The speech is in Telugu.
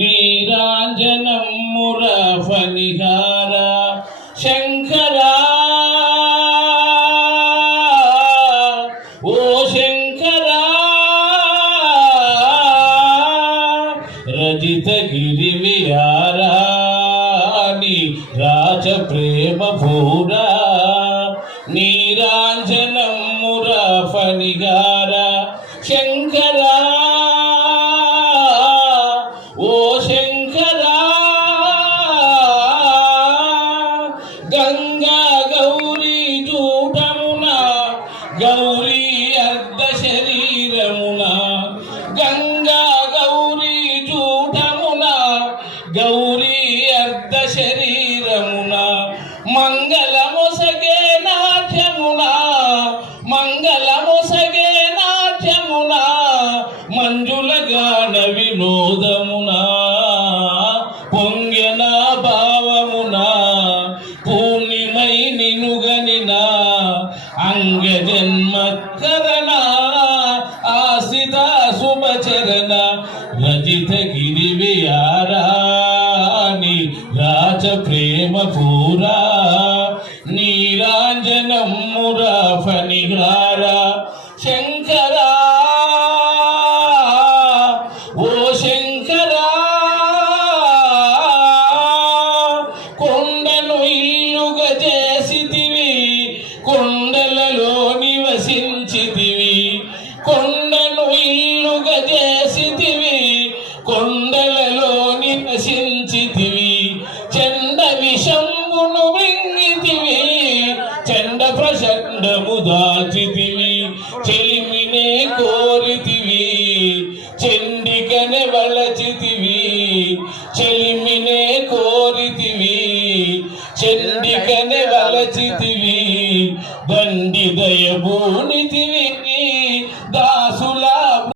నీరాంజనముర ఫణిహార శంకరా ఓ శంకరా రజిత గిరి విహారా నీ రాజ ప్రేమ పూరా నీరాంజనముర ఫణిహార శంకరా ఓ శంకరా గంగా గౌరీ జూటమున గౌరీ అర్ధ శరీరమున గంగా గౌరీ జూటమున గౌరీ అర్ధ శరీరమున మంగళమొసగే నాట్యమున మంగళమొసగే నాట్యమున మంజుల గాన వినోదమున పొంగెన భావమున పూర్ణిమై నినుగనిన అంగ జన్మకరణ ఆసిత శుభచరణ రజిత గిరి విహారాని రాజ ప్రేమ పూరా నీరాంజనముర ఫణిహార శంకరా ఓ శంకరా కొండను ఇల్లుగా చేసితివి కొండలలో నివసించితివి కొండను ఇల్లుగా చేసితివి కొండలలో నివసించితివి చండ విషంబును వింగితివి చండ ప్రచండము దాచితివి చెలిమినే కోరితివి చండికనే వలచితివి చెలిమినే కోరితివి చండికనే వలచితివి దండి దయబూనితివి దాసులా